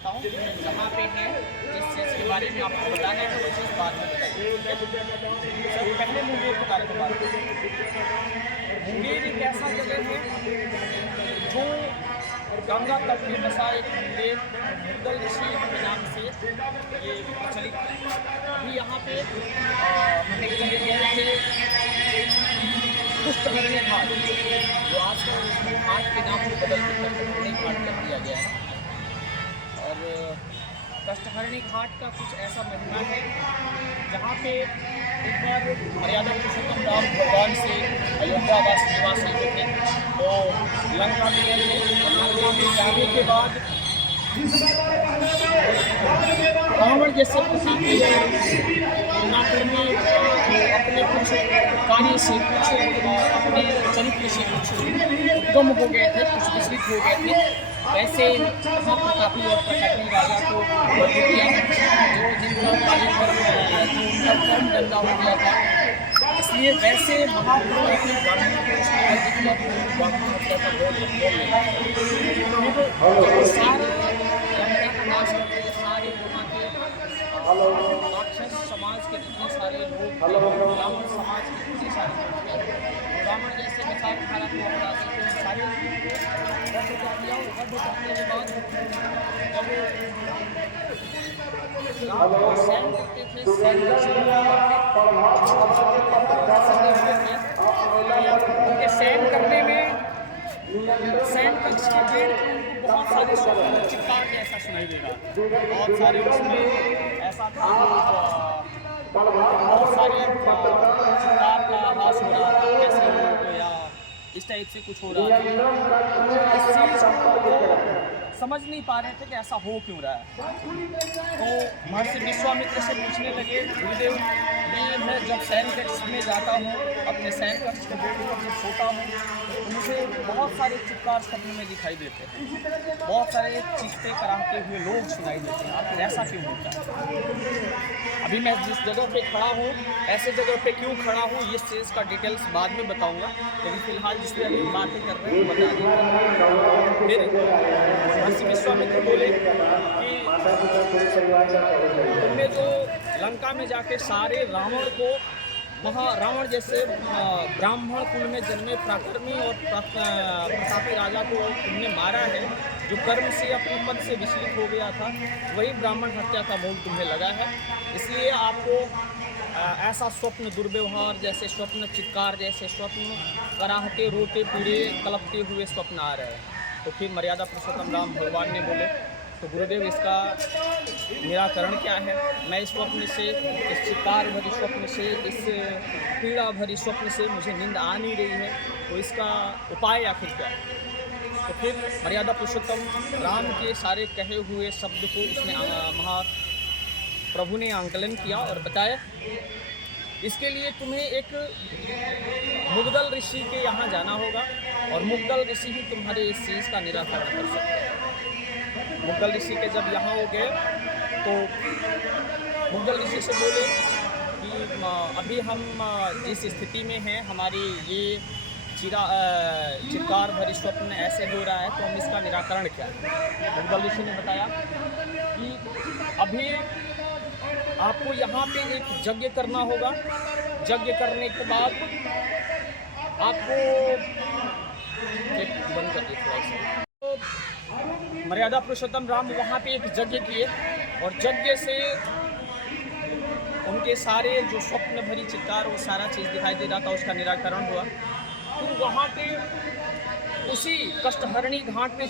बताऊँ, जहाँ पे है जिस चीज़ के बारे में आपको बताना है वो चीज़ बाद में बताइए। सब पहले मुंगेर के बारे में बात करें। मुंगेर एक ऐसा जगह है जो गंगा तट में बसा एक मुंगेर मुगल ऋषि के नाम से ये प्रचलित है। अभी यहाँ पे हम एक जगह गए थे पुष्टहरणी घाट, जो आज का घाट के नाम को बदल कर पुष्टहरणी घाट कर दिया गया है। और पुष्टहरणी घाट का कुछ ऐसा महिमा है जहाँ पे एक बार मर्यादा पुरुषोत्तम राम भगवान से अयोध्यावासी निवासी हुए थे, तो लंका में गए थे। लंका में जाने के बाद रावण जैसे प्रतापी नाकर्मी अपने कुछ कार्य से कुछ अपने चरित्र से कुछ कम हो गए थे, कुछ विचलित हो गए थे। वैसे महाप्रतापी और प्रतापी राजा को वर्ग किया जो जिनका कार्य उनका कर्म गंदा हो गया था। इसलिए वैसे महाप्रतापी ब्राह्मण को उसने वर्ग किया तो ब्राह्मण हत्या का बहुत सारा लंका का नाश करके सारे वहाँ के राक्षस समाज के जितने सारे लोग ब्राह्मण समाज के जितने सारे लोग थे, ब्राह्मण जैसे विचार धारा को अपनाते थे, सारे वैसे कर दिया। वध करने के बाद जब राम सैन करते थे, उनके सैन करने में सैन कक्ष के पेड़ पे उनको बहुत सारे स्वप्न चित्कार ऐसा सुनाई दे रहा, बहुत सारे उसमें ऐसा था बहुत सारे चित्कार का आभास हो रहा था, ऐसे लोग या इस टाइप से कुछ हो रहा था। इस चीज़ को समझ नहीं पा रहे थे कि ऐसा हो क्यों रहा है। तो महर्षि विश्वामित्र से पूछने लगे, गुरुदेव ये मैं जब सैन कक्ष में जाता हूँ, अपने सैन कक्ष के बेड पर जब सोता हूँ, तो मुझे बहुत सारे चित्कार सपने में दिखाई देते हैं, बहुत सारे चीखते कराहते हुए लोग सुनाई देते हैं, आखिर ऐसा क्यों होता है। अभी मैं जिस जगह पे खड़ा हूँ, ऐसे जगह पे क्यों खड़ा हूँ, इस चीज़ का डिटेल्स बाद में बताऊँगा, लेकिन फिलहाल जिस पर अभी बातें कर रहे हैं बता देते हैं। फिर महर्षि विश्वामित्र बोले कि तुमने जो लंका में जाके सारे रावण को रावण जैसे ब्राह्मण कुल में जन्मे प्राकर्मी और प्रतापी राजा को तुमने मारा है, जो कर्म से अपने पद से विचलित हो गया था, वही ब्राह्मण हत्या का मूल तुम्हें लगा है। इसलिए आपको ऐसा स्वप्न दुर्व्यवहार जैसे स्वप्न, चित्कार जैसे स्वप्न, कराहते रोते पीड़े कलपते हुए स्वप्न आ रहे हैं। तो फिर मर्यादा पुरुषोत्तम राम भगवान ने बोले, तो गुरुदेव इसका निराकरण क्या है। मैं इस स्वप्न से, इस चित्कार भरी स्वप्न से, इस पीड़ा भरी स्वप्न से मुझे नींद आ नहीं रही है, तो इसका उपाय आखिर क्या है। तो फिर मर्यादा पुरुषोत्तम राम के सारे कहे हुए शब्द को उसने महाप्रभु ने आंकलन किया और बताया, इसके लिए तुम्हें एक मुग्दल ऋषि के यहाँ जाना होगा और मुग्दल ऋषि ही तुम्हारे इस चीज़ का निराकरण कर सकते हैं। मुग्दल ऋषि के जब यहाँ हो गए तो मुग्दल ऋषि से बोले कि अभी हम जिस स्थिति में हैं, हमारी ये चित्कार भरी स्वप्न ऐसे हो रहा है, तो हम इसका निराकरण क्या है। मुग्दल ऋषि ने बताया कि अभी आपको यहाँ पे एक यज्ञ करना होगा, यज्ञ करने के बाद आपको बंद कर दिया थोड़ा सा। तो मर्यादा पुरुषोत्तम राम वहाँ पे एक यज्ञ किए और यज्ञ से उनके सारे जो स्वप्न भरी चित्कार वो सारा चीज़ दिखाई दे रहा था, उसका निराकरण हुआ। फिर वहाँ पे उसी कुष्टहरणी घाट पे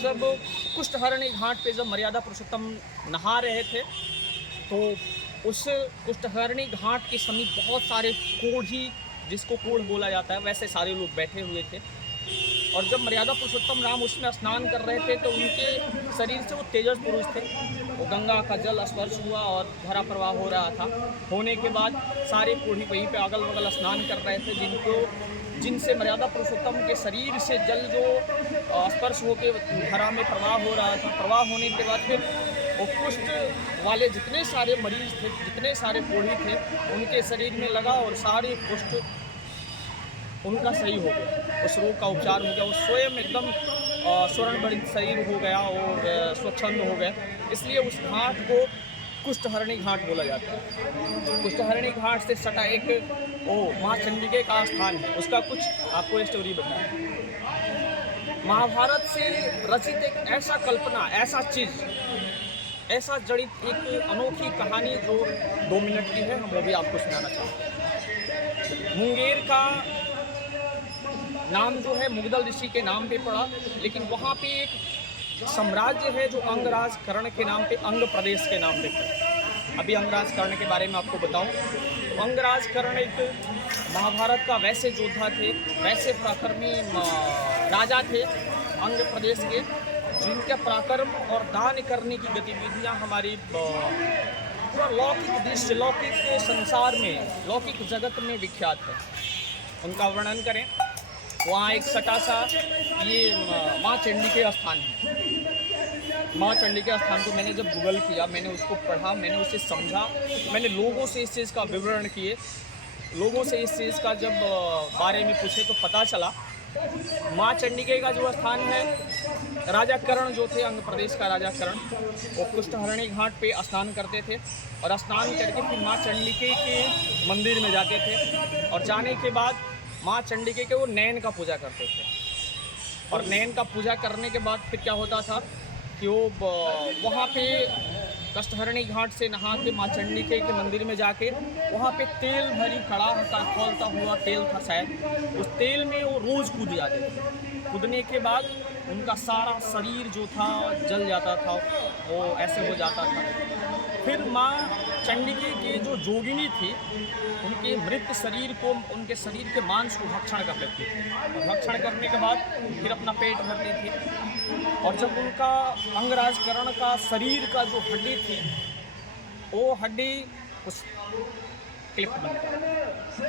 जब मर्यादा पुरुषोत्तम नहा रहे थे, तो उस कुष्टहरणी घाट के समीप बहुत सारे कोढ़ी, जिसको कोढ़ बोला जाता है, वैसे सारे लोग बैठे हुए थे। और जब मर्यादा पुरुषोत्तम राम उसमें स्नान कर रहे थे, तो उनके शरीर से वो तेजस पुरुष थे, वो गंगा का जल स्पर्श हुआ और धारा प्रवाह हो रहा था। होने के बाद सारे कोढ़ी वहीं पे अगल बगल स्नान कर रहे थे, जिनसे मर्यादा पुरुषोत्तम के शरीर से जल जो स्पर्श होकर धारा में प्रवाह हो रहा था। प्रवाह होने के बाद फिर वो कुष्ठ वाले जितने सारे मरीज थे, जितने सारे कोढ़ी थे, उनके शरीर में लगा और सारे कुष्ठ उनका सही हो गया, उस रोग का उपचार हो गया। वो स्वयं एकदम स्वर्ण वर्णित शरीर हो गया और स्वच्छंद हो गए। इसलिए उस घाट को कुष्ठहरणी घाट बोला जाता है। कुष्ठहरणी घाट से सटा एक माँ चंडिके का स्थान है, उसका कुछ आपको स्टोरी बताएं। महाभारत से रचित एक ऐसा कल्पना, ऐसा चीज़, ऐसा जड़ित एक अनोखी कहानी जो 2 मिनट की है, हम वो भी आपको सुनाना चाहते हैं। मुंगेर का नाम जो है मुगदल ऋषि के नाम पे पड़ा, लेकिन वहाँ पे एक साम्राज्य है जो अंगराज कर्ण के नाम पे, अंग प्रदेश के नाम पे पड़ा। अभी अंगराज कर्ण के बारे में आपको बताऊं तो अंगराज कर्ण एक महाभारत का वैसे योद्धा थे, वैसे पराक्रमी राजा थे अंग प्रदेश के, जिनके पराक्रम और दान करने की गतिविधियां हमारी पूरा लौकिक दृश्य, लौकिक संसार में, लौकिक जगत में विख्यात है। उनका वर्णन करें, वहाँ एक सटा सा ये माँ चंडी के स्थान है। माँ चंडी के स्थान को मैंने जब गूगल किया, मैंने उसको पढ़ा, मैंने उसे समझा, मैंने लोगों से इस चीज़ का विवरण किए, लोगों से इस चीज़ का जब बारे में पूछे तो पता चला माँ चंडिके का जो स्थान है, राजा कर्ण जो थे, अंग प्रदेश का राजा कर्ण, वो कुष्ठहरणी घाट पे स्नान करते थे और स्नान करके फिर माँ चंडिके के मंदिर में जाते थे और जाने के बाद माँ चंडिके के वो नयन का पूजा करते थे। और नयन का पूजा करने के बाद फिर क्या होता था कि वो वहाँ पे कुष्ठहरणी घाट से नहा के माँ चंडिके के मंदिर में जाके वहाँ पे तेल भरी कड़ाह का खौलता हुआ तेल था शायद, उस तेल में वो रोज़ कूद जाते थे। कूदने के बाद उनका सारा शरीर जो था जल जाता था, वो ऐसे हो जाता था। फिर माँ चंडिके की जो जोगिनी थी, उनके मृत शरीर को, उनके शरीर के मांस को भक्षण कर लेती थी। भक्षण करने के बाद फिर अपना पेट भरती थी और जब उनका अंगराज कर्ण का शरीर का जो हड्डी थी, वो हड्डी उस क्लिप बन गई।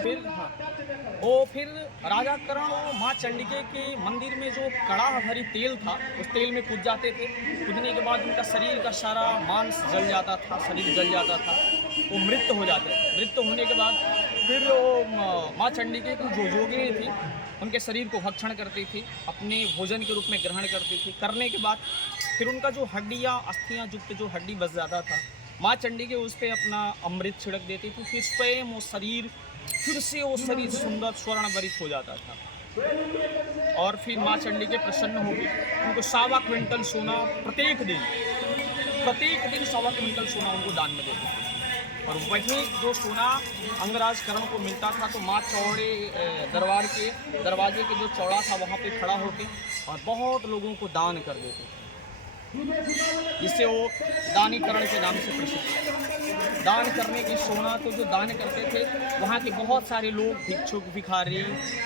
फिर राजा कर्ण वो माँ चंडिके के मंदिर में जो कड़ाह भरी तेल था, उस तेल में कूद जाते थे। कूदने के बाद उनका शरीर का सारा मांस जल जाता था, शरीर जल जाता था, वो मृत हो जाते थे। मृत होने के बाद फिर वो माँ चंडिके की जो जोगिनी थी, उनके शरीर को भक्षण करती थी, अपने भोजन के रूप में ग्रहण करती थी। करने के बाद फिर उनका जो हड्डियाँ, अस्थियाँ युक्त जो हड्डी बच जाता था, माँ चंडिके उस पर अपना अमृत छिड़क देती थी। फिर स्वयं वो शरीर, फिर से वो शरीर सुंदर स्वर्णभरित हो जाता था। और फिर माँ चंडिके प्रसन्न होगी, उनको 1.25 क्विंटल सोना प्रत्येक दिन 1.25 क्विंटल सोना उनको दान में देते थे। और वही जो सोना अंगराज कर्ण को मिलता था, तो माँ चौड़े दरबार के दरवाजे के जो चौड़ा था वहाँ पे खड़ा होकर और बहुत लोगों को दान कर देते थे, जिससे वो दानीकरण के नाम से प्रसिद्ध है। दान करने की सोना को जो दान करते थे, वहाँ के बहुत सारे लोग, भिक्षुक, भिखारी,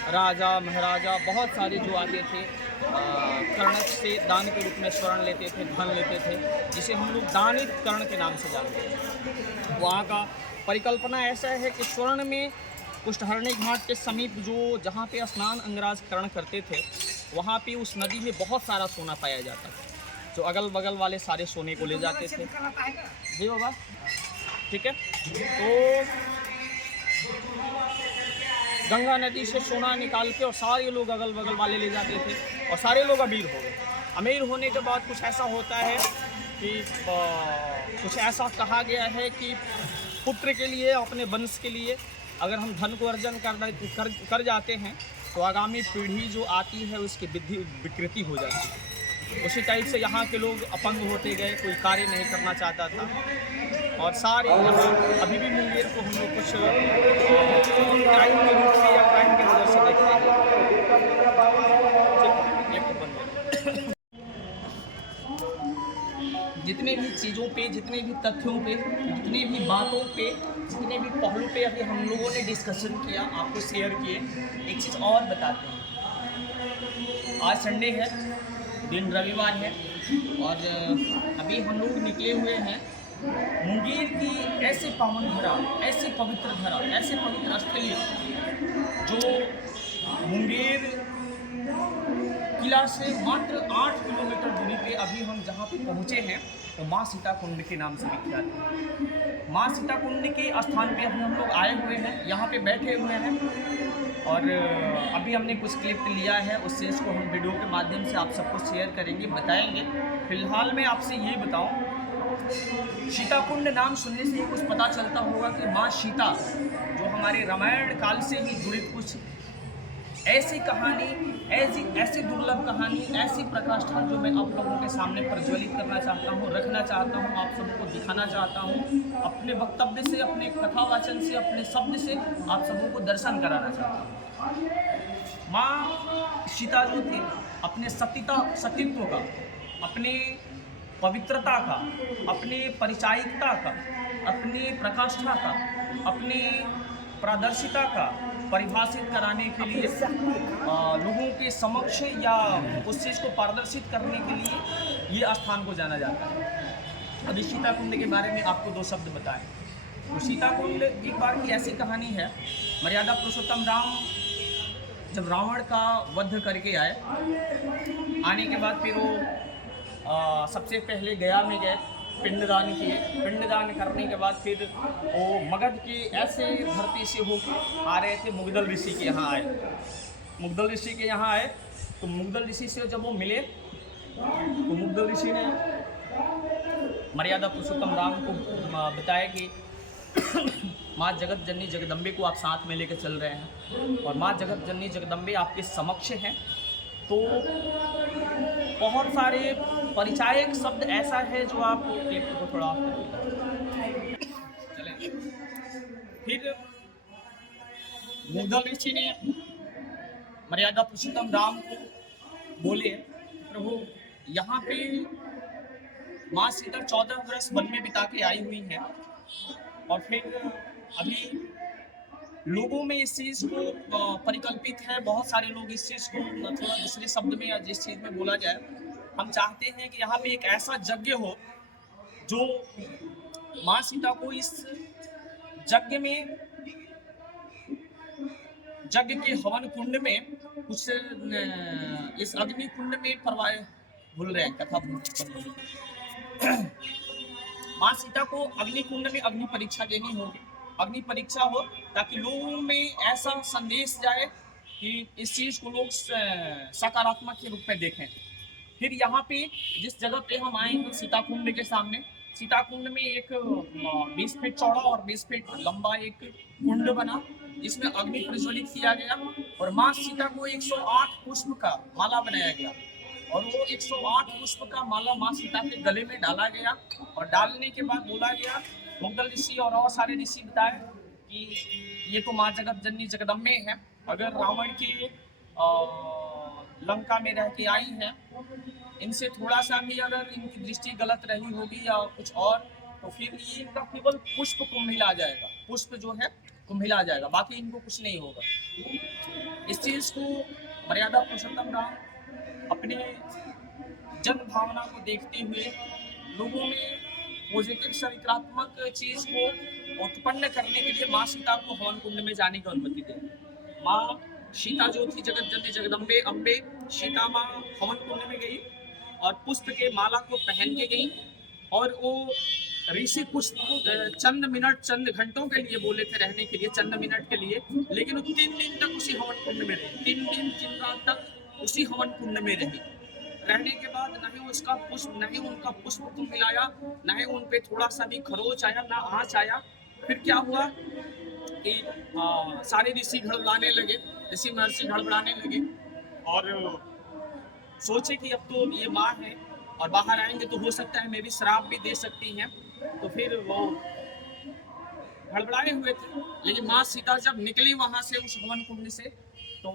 राजा, महाराजा, बहुत सारे जो आते थे, कर्ण से दान के रूप में स्वर्ण लेते थे, धन लेते थे, जिसे हम लोग दानीकरण के नाम से जानते हैं। वहाँ का परिकल्पना ऐसा है कि स्वर्ण में कुष्ठहरणी घाट के समीप जो जहाँ पे स्नान अंगराज कर्ण करते थे, वहाँ पे उस नदी में बहुत सारा सोना पाया जाता था, जो अगल बगल वाले सारे सोने को ले जाते थे। जी बाबा, ठीक है। तो गंगा नदी से सोना निकाल के और सारे लोग अगल बगल वाले ले जाते थे और सारे लोग अमीर हो गए। अमीर होने के बाद कुछ ऐसा होता है कि कुछ ऐसा कहा गया है कि पुत्र के लिए, अपने वंश के लिए अगर हम धन को अर्जन कर जाते हैं तो आगामी पीढ़ी जो आती है उसकी विकृति हो जाती है। उसी टाइप से यहाँ के लोग अपंग होते गए, कोई कार्य नहीं करना चाहता था और सारे यहाँ अभी भी मुंगेर को हम लोग कुछ क्राइम के रूप में या क्राइम की वजह से देखते हैं। जितने भी चीज़ों पे, जितने भी तथ्यों पे, जितने भी बातों पे, जितने भी पहलू पे अभी हम लोगों ने डिस्कशन किया, आपको शेयर किए, एक चीज़ और बताते हैं। आज संडे है, दिन रविवार है और अभी हम लोग निकले हुए हैं मुंगेर की ऐसे पावन धरा, ऐसे पवित्र धरा, ऐसे पवित्र स्थलीय जो मुंगेर किला से मात्र 8 किलोमीटर दूरी पे अभी हम जहाँ पे पहुँचे हैं वो माँ सीता कुंड के नाम से विख्यात है। माँ सीता कुंड के स्थान पे अभी हम लोग आए हुए हैं, यहाँ पे बैठे हुए हैं और अभी हमने कुछ क्लिप लिया है, उससे इसको हम वीडियो के माध्यम से आप सबको शेयर करेंगे, बताएंगे। फिलहाल मैं आपसे ये बताऊं सीता कुंड नाम सुनने से ही कुछ पता चलता होगा कि माँ सीता जो हमारे रामायण काल से ही जुड़ी कुछ ऐसी कहानी, ऐसी दुर्लभ कहानी, ऐसी प्रकाष्ठा जो मैं आप लोगों के सामने प्रज्वलित करना चाहता हूँ, रखना चाहता हूँ, आप सबको दिखाना चाहता हूँ, अपने वक्तव्य से, अपने कथावाचन से, अपने शब्द से आप सबों को दर्शन कराना चाहता हूँ। माँ सीता जो थी अपने सतीत्व का, अपने पवित्रता का, अपने परिचायिकता का, अपनी प्रकाष्ठा का, अपनी पारदर्शिता का परिभाषित कराने के लिए लोगों के समक्ष या उस चीज़ को पारदर्शित करने के लिए ये स्थान को जाना जाता है। अभी सीता कुंड के बारे में आपको दो शब्द बताएं। तो सीता कुंड एक बार की ऐसी कहानी है, मर्यादा पुरुषोत्तम राम जब रावण का वध करके आए, आने के बाद फिर वो सबसे पहले गया में गए, पिंडदान किए। पिंडदान करने के बाद फिर वो मगध के ऐसे धरती से होकर आ रहे थे, मुगदल ऋषि के यहाँ आए। मुगदल ऋषि के यहाँ आए तो मुगदल ऋषि से जब वो मिले तो मुगदल ऋषि ने मर्यादा पुरुषोत्तम राम को बताया कि माँ जगत जननी जगदम्बे को आप साथ में लेकर चल रहे हैं और माँ जगत जननी जगदम्बे आपके समक्ष हैं। तो बहुत सारे परिचायक शब्द ऐसा है जो आप क्लिप को थोड़ा चलें। फिर मुगदल ऋषि ने मर्यादा पुरुषोत्तम राम को बोले, प्रभु यहाँ पे माँ सीता 14 वर्ष वन में बिता के आई हुई हैं और फिर अभी लोगों में इस चीज़ को परिकल्पित है, बहुत सारे लोग इस चीज़ को थोड़ा दूसरे शब्द में या जिस चीज़ में बोला जाए, हम चाहते हैं कि यहाँ पे एक ऐसा यज्ञ हो जो माँ सीता को इस यज्ञ में, यज्ञ के हवन कुंड में कुछ इस अग्नि कुंड में परवाह भूल रहे हैं कथा माँ सीता को अग्नि कुंड में अग्नि परीक्षा देनी होगी, अग्नि परीक्षा हो ताकि लोगों में ऐसा संदेश जाए कि इस चीज़ को लोग सकारात्मक के रूप में देखें। फिर यहाँ पे जिस जगह पे हम आए हैं सीता कुंड के सामने, सीता कुंड में एक 20 फीट चौड़ा और 20 फीट लंबा एक कुंड बना जिसमें अग्नि प्रज्वलित किया गया और माँ सीता को 108 पुष्प का माला बनाया गया और वो 108 पुष्प का माला माँ सीता के गले में डाला गया और डालने के बाद बोला गया, मुगदल ऋषि और सारे ऋषि बताए कि ये तो माँ जगत जननी जगदम्बे हैं, अगर रावण की लंका में रह के आई हैं, इनसे थोड़ा सा भी अगर इनकी दृष्टि गलत रही होगी या कुछ और तो फिर ये इनका केवल पुष्प कुंभिला जाएगा, पुष्प जो है कुंभिला जाएगा, बाकी इनको कुछ नहीं होगा। इस चीज़ को मर्यादा पुरुषोत्तम राम अपने जन भावना को देखते हुए लोगों में पॉजिटिव सकारात्मक चीज़ को उत्पन्न करने के लिए माँ सीता को हवन कुंड में जाने की अनुमति दे। माँ सीता जो थी जगत जननी जगदम्बे अम्बे, सीता माँ हवन कुंड में गई और पुष्प के माला को पहन के गई और वो ऋषि कुछ चंद मिनट चंद घंटों के लिए बोले थे रहने के लिए, चंद मिनट के लिए, लेकिन वो 3 दिन तक उसी हवन कुंड में रही, 3 दिन 3 रात तक उसी हवन कुंड में रही। रहने के बाद न ही उसका पुष्प, न ही उनका पुष्प को मिलाया, न ही उन पे थोड़ा सा भी खरोच आया, ना आँच आया। फिर क्या हुआ कि सारे ऋषि घड़बड़ाने लगे, ऋषि महर्षि घड़बड़ाने लगे और सोचे कि अब तो ये माँ है और बाहर आएंगे तो हो सकता है मैं भी श्राप भी दे सकती हैं, तो फिर वो घड़बड़ाए हुए थे। लेकिन माँ सीता जब निकली वहाँ से उस हवन कुंड से तो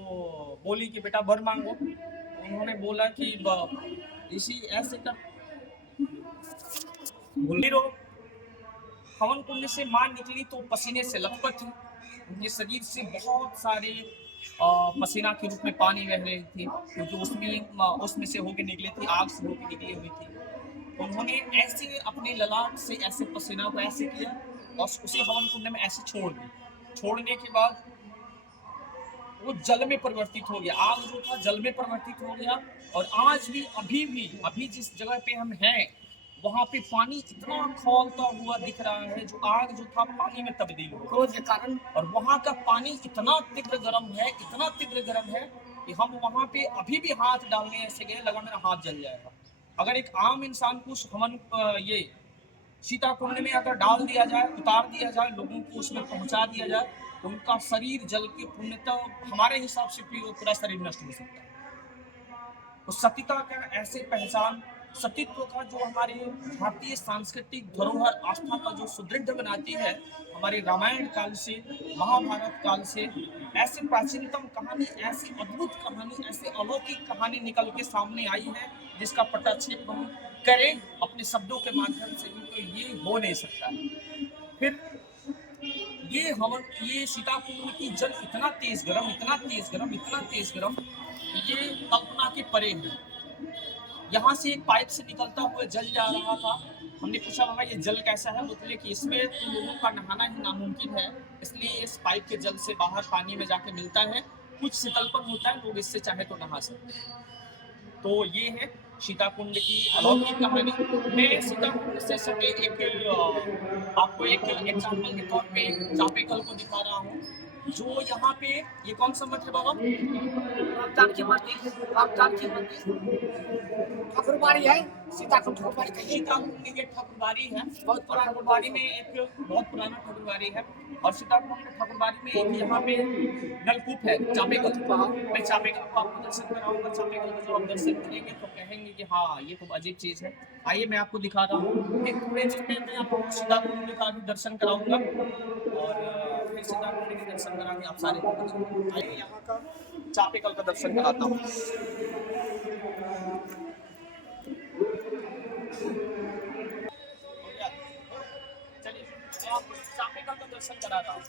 बोली कि बेटा वर मांगो। उन्होंने बोला कि ऋषि ऐसे कर बोलो। हवन कुंड से माँ निकली तो पसीने से लथपथ थी, उनके शरीर से बहुत सारे पसीना के रूप में पानी बह रही थी क्योंकि उसमें से होके निकली थी, आग से होके निकली हुई थी। उन्होंने ऐसे अपने ललाट से ऐसे पसीना को ऐसे किया और उसी हवन कुंड में ऐसे छोड़ दी। छोड़ने के बाद वो जल में परिवर्तित हो गया, आग जो था जल में परिवर्तित हो गया और आज भी अभी जिस जगह पे हम हैं वहाँ पे पानी इतना खौलता हुआ दिख रहा है, जो आग जो था पानी में तब्दील हो क्रोध के कारण, और वहाँ का पानी इतना तीव्र गर्म है, इतना तीव्र गर्म है कि हम वहाँ पे अभी भी हाथ डालने ऐसे गए, लगा मेरा हाथ जल जाएगा। अगर एक आम इंसान को हवन ये सीता कुंड में अगर डाल दिया जाए, उतार दिया जाए, लोगों को उसमें पहुंचा दिया जाए, तो उनका शरीर जल के पुण्यतः हमारे हिसाब से पूरा शरीर नष्ट हो सकता है। तो सतीता का ऐसे पहचान, सतीत्व का जो हमारे भारतीय सांस्कृतिक धरोहर आस्था का जो सुदृढ़ बनाती है, हमारे रामायण काल से, महाभारत काल से ऐसे प्राचीनतम कहानी, ऐसी अद्भुत कहानी, ऐसे अलौकिक कहानी निकल के सामने आई है, जिसका पटाक्षेप हम करें अपने शब्दों के माध्यम से भी तो ये हो नहीं सकता है। फिर ये सीता कुंड की जल इतना तेज गरम, इतना तेज गरम, इतना तेज गरम, ये कल्पना के परे है। यहाँ से एक पाइप से निकलता हुआ जल जा रहा था। हमने पूछा बाबा ये जल कैसा है, बोले कि इसमें तो लोगों का नहाना ही नामुमकिन है, इसलिए इस पाइप के जल से बाहर पानी में जाके मिलता है, कुछ शीतलपन होता है, लोग इससे चाहे तो नहा सकते हैं। तो ये है सीता कुंड की अलौकिक कहानी। मैं सीता कुंड से सटे आपको एक एग्जाम्पल के तौर पे चापेकल को दिखा रहा हूँ, जो यहाँ पे ये कौन सा मठ है बाबा? जानकी मंदिर, राम जानकी मंदिर ठाकुरबाड़ी है। सीता कुंड ठाकुरबाड़ी कहिए। सीता कुंड ये ठाकुरबाड़ी है, बहुत पुराना ठाकुरबाड़ी में एक बहुत पुराना ठाकुरबाड़ी है। और सीता कुंड ठाकुरबाड़ी में एक यहाँ पे नलकूप है, चापेकल। मैं चापेकल को आपको दर्शन कराऊंगा। चापेकल को जो आप दर्शन करेंगे तो कहेंगे कि हाँ ये तो अजीब चीज है। आइए मैं आपको दिखा रहा हूँ। एक पूरे दिन में मैं आपको सीता कुंड का भी दर्शन कराऊंगा और फिर सीता कुंड के दर्शन करा के आप सारे आइए यहाँ का चापेकल का दर्शन कराता हूँ। चलिए मैं आपको चापेकल का दर्शन करा रहा हूँ।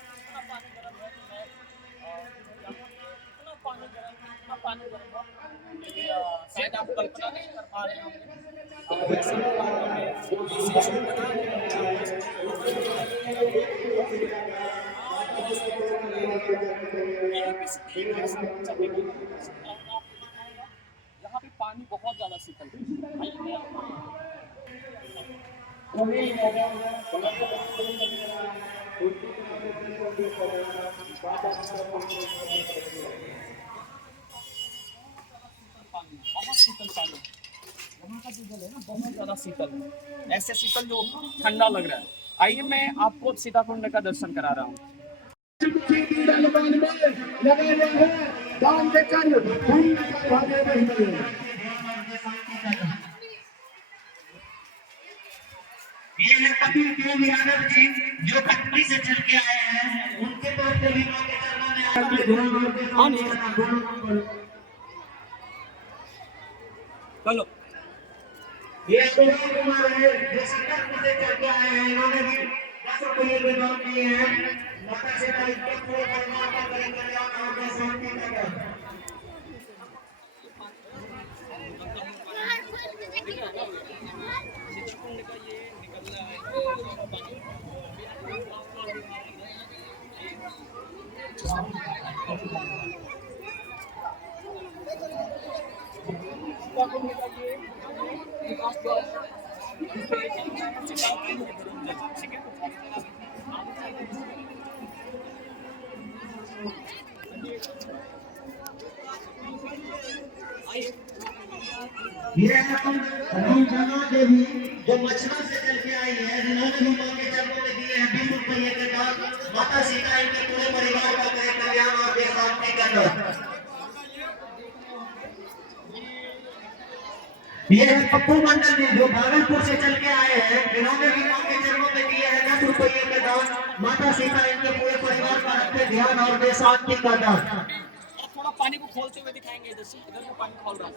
इतना पानी गर्म है कि मैं इतना पानी गर्म है, शायद आप कल्पना नहीं कर पा रहे होंगे। ऐसा यहाँ पे पानी बहुत ज्यादा शीतल है। बहुत शीतल पानी, वहाँ का जो जल है ना बहुत ज्यादा शीतल है, ऐसे शीतल जो ठंडा लग रहा है। आइए मैं आपको सीता कुंड का दर्शन करा रहा हूँ। ये है कपिल देव यादव जी जो कटनी से चल के आए हैं, उनके तौर पे भी मां के चरणों में चलो ये सुनील कुमार है जो शंकरपुर से चल के आए हैं, इन्होंने भी 10 रुपये के दान दिए हैं। माता से इनके पूरे परिवार का करें कल्याण और शांति का। ये रंजना देवी जो मछला से चल के आई है, जिन्होंने भी मां के चरणों में दिए हैं 20 रुपये के दान। माता सीता इनके पूरे परिवार का करे कल्याण और शांति का। ये है पप्पू मंडल जी जो भागलपुर से चल के आए हैं, जिन्होंने भी मां के चरणों में दिए हैं 10 रुपये के दान। माता सीता इनके पूरे परिवार का रखते ध्यान और शांति का दान। थोड़ा पानी को खोलते हुए दिखाएंगे, इधर से पानी खोल रहा है।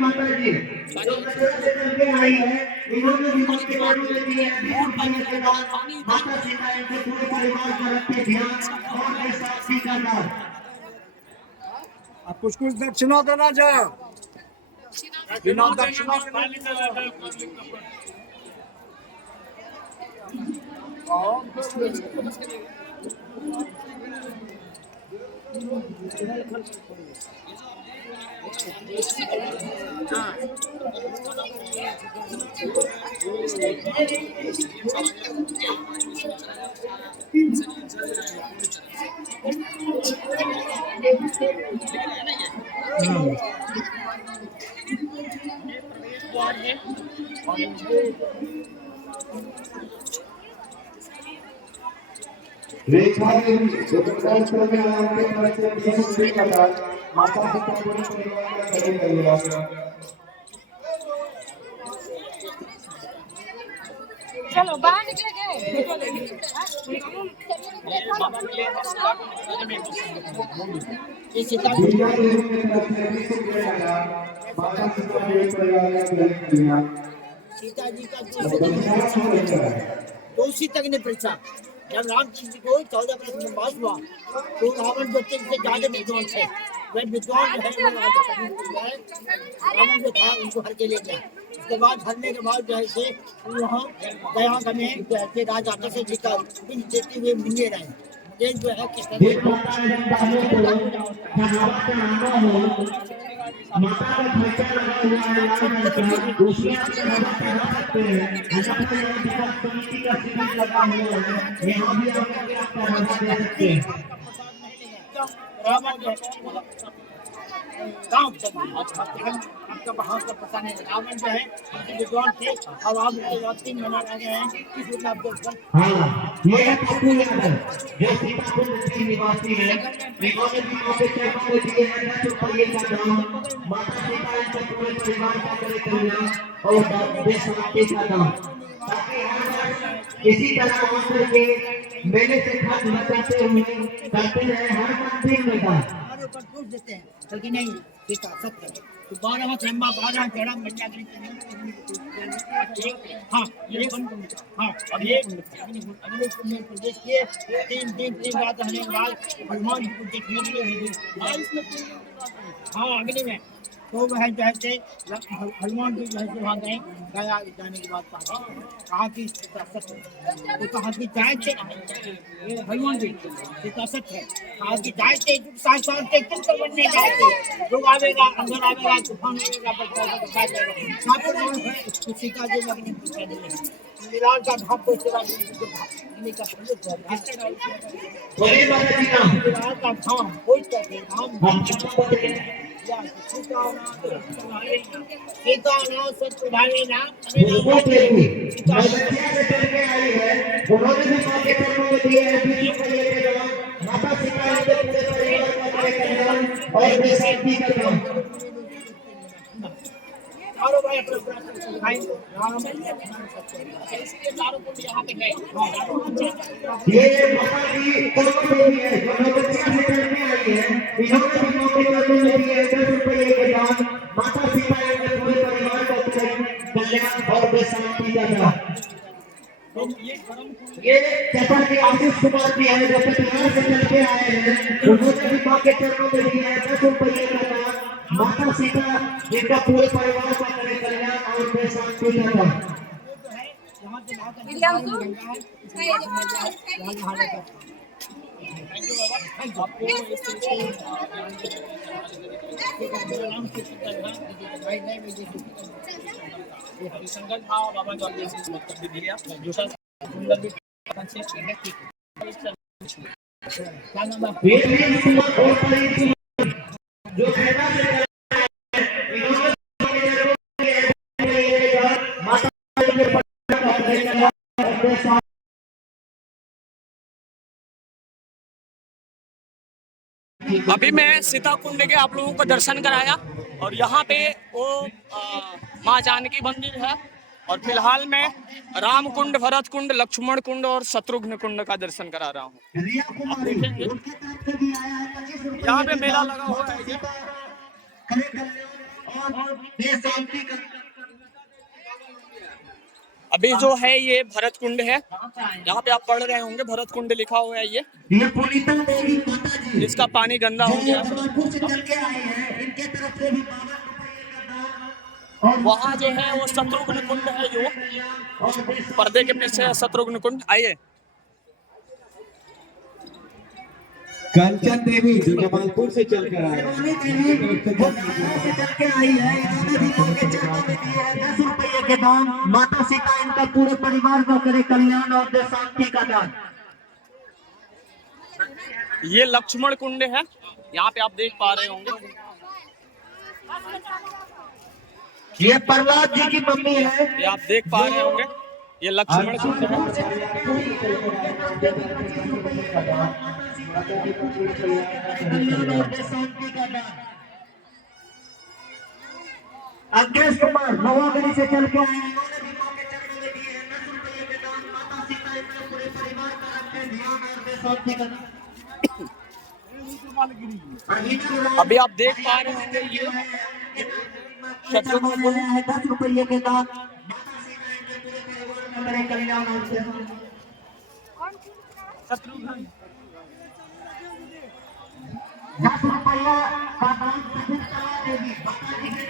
माता जी जो मथुरा से चल के आई है, इन्होंने भी मां के चरणों में दिए हैं 20 रुपये के दान। माता सीता इनके पूरे परिवार का रखते ध्यान और शांति का दान। आप कुछ दक्षिणा देना चाहे बिना दक्षिणा द्वार है। और रेखा देवी जो प्रकल्प में आके बच्चे 20 रुपए का दान माता पिता पूरे परिवार का करे कल्याण। चलो बाहर निकले गए बाबा मिले हैं सीता कुंड राजा में। ये सीता रेखा देवी के तरफ से 20 रुपए का दान माता पिता पूरे परिवार का करे कल्याण। सीता जी का तो दो सीता ने पूछा जब राम जी को 14 वर्ष वनवास हुआ तो रावण बच्चे से ज्यादा विद्वान थे। वह विद्वान जो है रावण जो था उनको हर के ले गया। उसके बाद हरने के बाद जो है से वहाँ गया में के राजा दशरथ जी का पिंड देते हुए मिले रहे। ये जो है किस एक माता ने बाहर को जहां का नाम हो माता का खर्चा लगा हुआ है लाल दूसरी सकते हैं समिति का शिविर लगा हुआ है यहाँ भी आप पैसा दे सकते हैं। रावण जो है गाँव आपका वहाँ का पता नहीं। रावण जो है विद्वान थे और आप 3 महीना रह गए हैं किस रूप में आप देखकर। हाँ ये आपको याद है जो सीताकुंड के निवासी है इन्होंने भी मौके चरणों में दिए हैं 10 रुपये का दान माता पिता इनके पूरे परिवार का करे कल्याण और देश शांति का दान ताकि हर वर्ष इसी तरह मंत्र के मेले से खर्च बचाते हुए करते रहे हर मंदिर में दान। पर पूछ देते हैं लेकिन नहीं सीता सत्य तो 12वां खंबा 12 चढ़ा मटिया हाँ ये हाँ और ये अगले प्रदेश के 3 रात होने के बाद हनुमान जी को देखने के लिए हाँ अगले में तो वह जैसे हनुमान जी जैसे वहाँ गए गया जाने के बाद कहा कि तो कहा कि जाए थे हनुमान जी सीता सत्य है कहा कि जाए थे साथ साथ किन बनने जाए थे लोग आवेगा अंदर आवेगा तूफान आवेगा बचा जाएगा सीता जी लगने पूछा नहीं विराट का भाव को सेवा विराट का धाम कोई कहते धाम सीता नाम सत्य भावे नाम उन्होंने भी माँ के कर्मों में दिए हैं 20 रुपये के दान माता सीता इनके पूरे परिवार का करे कल्याण और देश शांति का दान। चारों भाई अपने भाई राम इसलिए चारों को यहाँ पे गए ये माता की कर्म देवी है जो नवतिया से चलने आई है इन्होंने भी माँ के कर्मों में दिए हैं 10 रुपये के दान माता सीता इनके पूरे परिवार का करे कल्याण और देश शांति का दान। ये जैसा कि आशीष कुमार जी हैं जो कटिहार से चल के आए हैं उन्होंने भी माँ के चरणों में दिए हैं 10 रुपये का दान माता सीता इनका पूरे परिवार का करे कल्याण और देश शांति का दान। हरिशंकर था बाबा जो आपने इस वक्त भी दिया जो सुंदर भी जो सेवा से अभी मैं सीता कुंड के आप लोगों को दर्शन कराया और यहाँ पे वो माँ जानकी मंदिर है और फिलहाल मैं राम कुंड, भरत कुंड, लक्ष्मण कुंड और शत्रुघ्न कुंड का दर्शन करा रहा हूँ। आप देखेंगे यहाँ पे मेला लगा हुआ है ये। अभी जो है ये भरत कुंड है, यहाँ पे आप पढ़ रहे होंगे भरत कुंड लिखा हुआ है ये पुनीता देवी माता जी जिसका पानी गंदा हो गया। वहाँ जो है वो शत्रुघ्न कुंड है जो पर्दे के पीछे है शत्रुघ्न कुंड। आइए कंचन देवी जो जमालपुर से चलकर आई के दान माता सीता इनका पूरे परिवार का करे कल्याण और देश शांति का दान। ये लक्ष्मण कुंड है, यहाँ पे आप देख पा रहे होंगे। ये प्रहलाद जी की मम्मी है। ये आप देख पा रहे होंगे, ये लक्ष्मण कुंड है। अंकेश कुमार नवागढ़ी से चल के आए हैं, इन्होंने भी मां के चरणों में दिए हैं 10 रुपये के दान। माता सीता इनके पूरे परिवार का रखे ध्यान और दे शांति का। अभी आप देख पा रहे होंगे, ये शत्रुघ्न कुंड है 10 रुपये के दान। माता सीता इनके पूरे परिवार का करे कल्याण और दे शांति। शत्रुघ्न 10 रुपया का दान सभी कला देगी। माता जी के